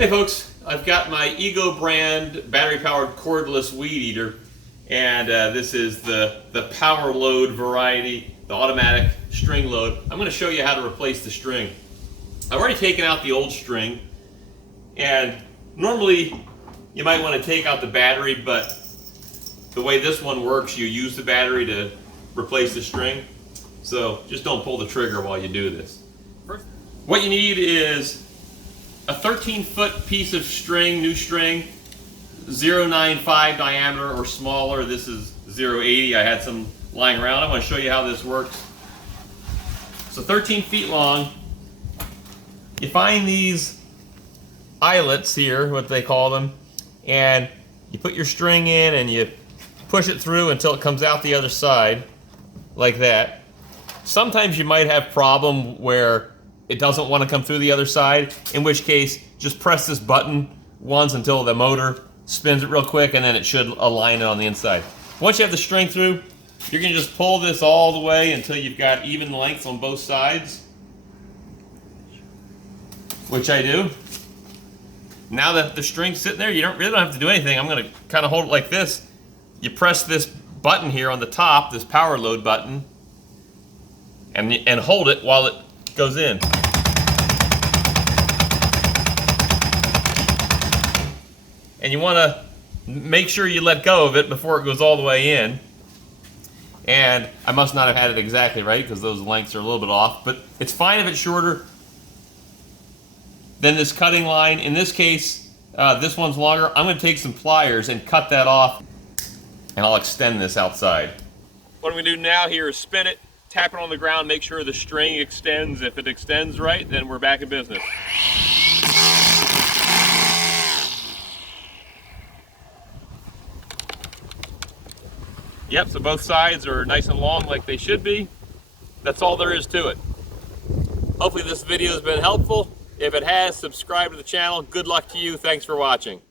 Hey folks, I've got my EGO brand battery-powered cordless weed eater, and this is the power load variety, the automatic string load. I'm going to show you how to replace the string. I've already taken out the old string, and normally you might want to take out the battery, but the way this one works, you use the battery to replace the string, so just don't pull the trigger while you do this. What you need is a 13-foot piece of string, new string, 0.95 diameter or smaller. This is 0.80. I had some lying around. I'm going to show you how this works. So 13 feet long. You find these eyelets here, what they call them, and you put your string in and you push it through until it comes out the other side, like that. Sometimes you might have a problem where it doesn't want to come through the other side, in which case just press this button once until the motor spins it real quick, and then it should align it on the inside. Once you have the string through, you're going to just pull this all the way until you've got even lengths on both sides, which I do. Now that the string's sitting there, you really don't have to do anything. I'm going to kind of hold it like this. You press this button here on the top, this power load button, and hold it while it goes in. And you want to make sure you let go of it before it goes all the way in. And I must not have had it exactly right because those lengths are a little bit off, but it's fine if it's shorter than this cutting line. In this case, this one's longer. I'm going to take some pliers and cut that off, and I'll extend this outside. What I'm going to do now here is spin it, tap it on the ground, make sure the string extends. If it extends right, then we're back in business. Yep, so both sides are nice and long like they should be. That's all there is to it. Hopefully this video has been helpful. If it has, subscribe to the channel. Good luck to you. Thanks for watching.